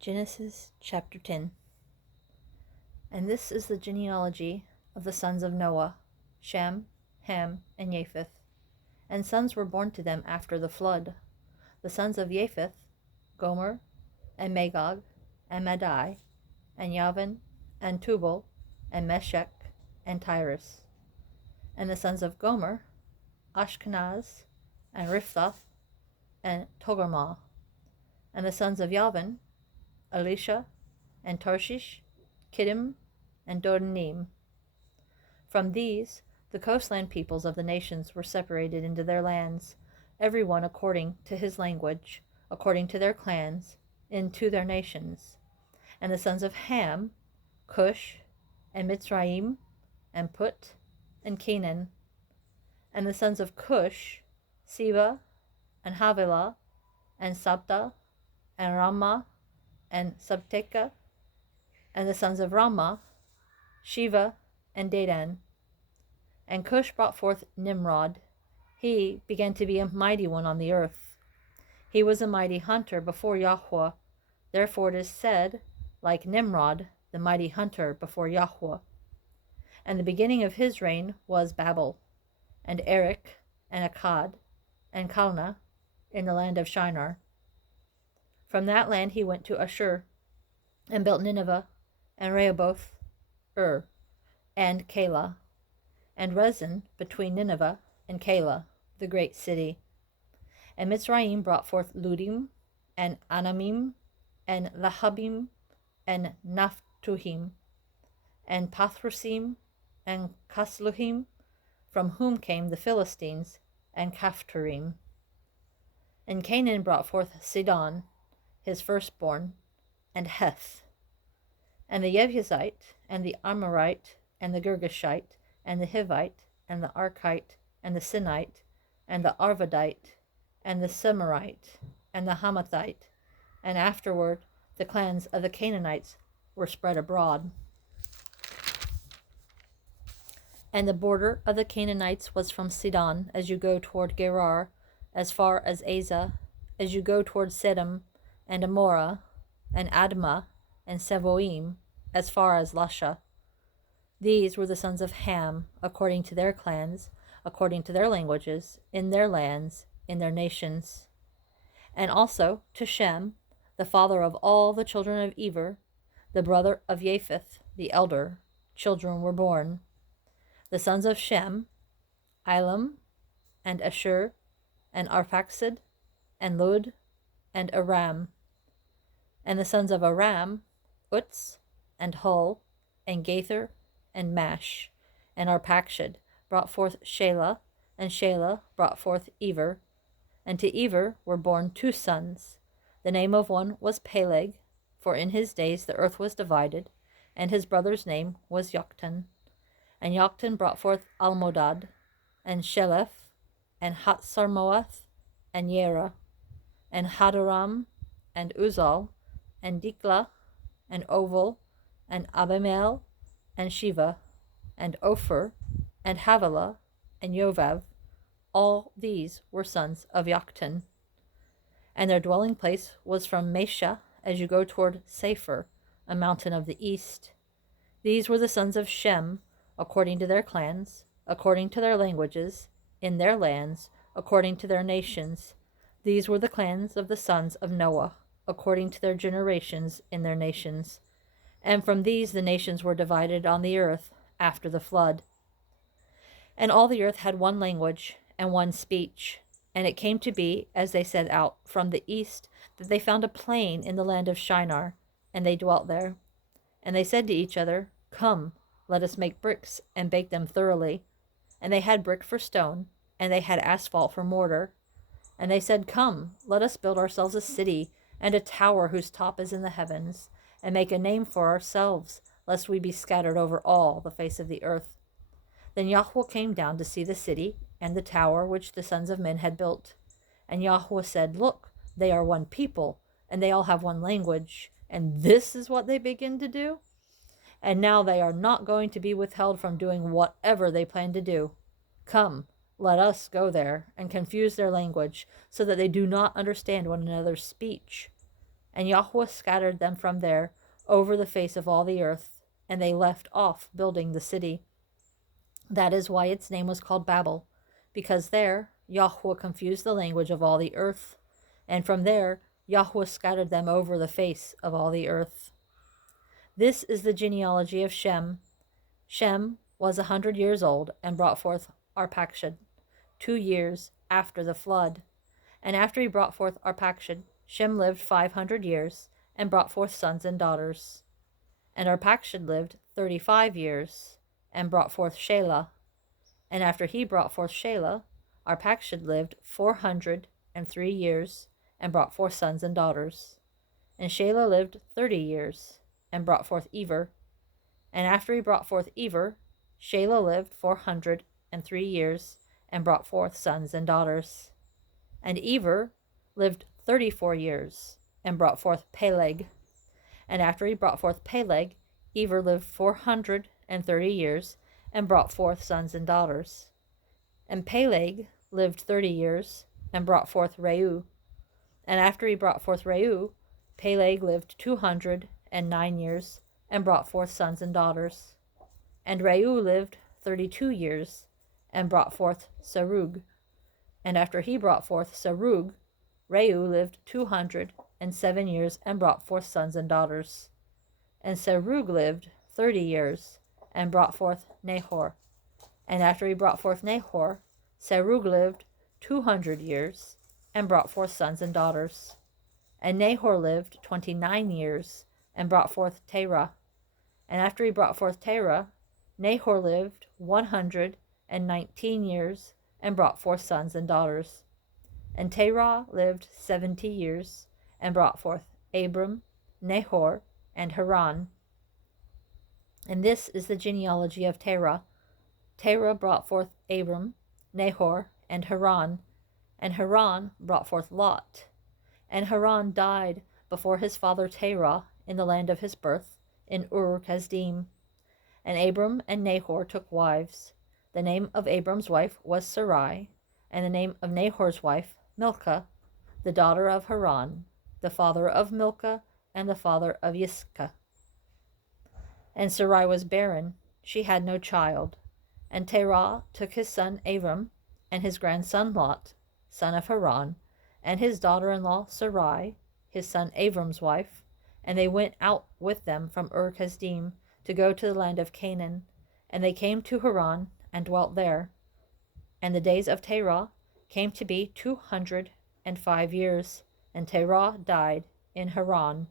Genesis chapter 10. And this is the genealogy of the sons of Noah, Shem, Ham, and Japheth. And sons were born to them after the flood. The sons of Japheth, Gomer, and Magog, and Madai, and Yavin, and Tubal, and Meshech, and Tyrus. And the sons of Gomer, Ashkenaz, and Riphtah, and Togarmah. And the sons of Yavin, Elisha, and Tarshish, Kittim, and Dodanim. From these, the coastland peoples of the nations were separated into their lands, every one according to his language, according to their clans, into their nations. And the sons of Ham, Cush, and Mitzrayim, and Put, and Canaan. And the sons of Cush, Seba, and Havilah, and Sabta, and Ramah, and Sabteka. And the sons of Ramah, Shiva, and Dedan. And Cush brought forth Nimrod. He began to be a mighty one on the earth. He was a mighty hunter before Yahweh. Therefore it is said, like Nimrod, the mighty hunter before Yahweh. And the beginning of his reign was Babel, and Erech, and Akkad, and Calneh, in the land of Shinar. From that land he went to Ashur, and built Nineveh, and Rehoboth, and Calah, and Rezin between Nineveh and Calah, the great city. And Mitzrayim brought forth Ludim, and Anamim, and Lahabim, and Naphtuhim, and Pathrusim, and Casluhim, from whom came the Philistines, and Caphtorim. And Canaan brought forth Sidon, his firstborn, and Heth, and the Jebusite, and the Amorite, and the Girgashite, and the Hivite, and the Arkite, and the Sinite, and the Arvadite, and the Semirite, and the Hamathite, and afterward the clans of the Canaanites were spread abroad. And the border of the Canaanites was from Sidon, as you go toward Gerar, as far as Asa, as you go toward Sedom, and Amorah, and Admah, and Seboim, as far as Lasha. These were the sons of Ham, according to their clans, according to their languages, in their lands, in their nations. And also to Shem, the father of all the children of Eber, the brother of Japheth, the elder, children were born. The sons of Shem, Elam, and Ashur, and Arphaxad, and Lud, and Aram. And the sons of Aram, Utz, and Hul, and Gaither, and Mash, and Arpachshad brought forth Shelah, and Shelah brought forth Ever. And to Ever were born 2 sons. The name of one was Peleg, for in his days the earth was divided, and his brother's name was Joktan. And Joktan brought forth Almodad, and Sheleph, and Hatsarmoath, and Yera, and Hadaram, and Uzal, and Diklah, and Oval, and Abimael, and Shiva, and Ophir, and Havilah, and Yovav. All these were sons of Joktan. And their dwelling place was from Mesha, as you go toward Sephir, a mountain of the east. These were the sons of Shem, according to their clans, according to their languages, in their lands, according to their nations. These were the clans of the sons of Noah, according to their generations in their nations. And from these the nations were divided on the earth after the flood. And all the earth had one language and one speech. And it came to be, as they set out from the east, that they found a plain in the land of Shinar, and they dwelt there. And they said to each other, Come, let us make bricks, and bake them thoroughly. And they had brick for stone, and they had asphalt for mortar. And they said, Come, let us build ourselves a city, and a tower whose top is in the heavens, and make a name for ourselves, lest we be scattered over all the face of the earth. Then Yahweh came down to see the city and the tower which the sons of men had built. And Yahweh said, Look, they are one people, and they all have one language, and this is what they begin to do? And now they are not going to be withheld from doing whatever they plan to do. Come, let us go there and confuse their language, so that they do not understand one another's speech. And Yahweh scattered them from there over the face of all the earth, and they left off building the city. That is why its name was called Babel, because there Yahweh confused the language of all the earth, and from there Yahweh scattered them over the face of all the earth. This is the genealogy of Shem. Shem was 100 years old and brought forth Arpachshad, 2 years after the flood. And after he brought forth Arpachshad, Shem lived 500 years and brought forth sons and daughters. And Arpachshad lived 35 years and brought forth Shelah. And after he brought forth Shelah, Arpachshad lived 403 years and brought forth sons and daughters. And Shelah lived 30 years and brought forth Eber. And after he brought forth Eber, Shelah lived 403 years and brought forth sons and daughters. And Eber lived 34 years and brought forth Peleg. And after he brought forth Peleg, Eber lived 430 years and brought forth sons and daughters. And Peleg lived 30 years and brought forth Reu. And after he brought forth Reu, Peleg lived 209 years and brought forth sons and daughters. And Reu lived 32 years and brought forth Serug. And after he brought forth Serug, Reu lived 207 years and brought forth sons and daughters. And Serug lived 30 years and brought forth Nahor. And after he brought forth Nahor, Serug lived 200 years and brought forth sons and daughters. And Nahor lived 29 years and brought forth Terah. And after he brought forth Terah, Nahor lived 119 years and brought forth sons and daughters. And Terah lived 70 years and brought forth Abram, Nahor, and Haran. And this is the genealogy of Terah. Terah brought forth Abram, Nahor, and Haran. And Haran brought forth Lot. And Haran died before his father Terah in the land of his birth, in Ur-Kasdim. And Abram and Nahor took wives. The name of Abram's wife was Sarai, and the name of Nahor's wife Milcah, the daughter of Haran, the father of Milcah, and the father of Yiscah. And Sarai was barren, she had no child. And Terah took his son Abram, and his grandson Lot, son of Haran, and his daughter-in-law Sarai, his son Abram's wife, and they went out with them from Ur-Kasdim to go to the land of Canaan. And they came to Haran and dwelt there. And the days of Terah came to be 205 years, and Terah died in Haran.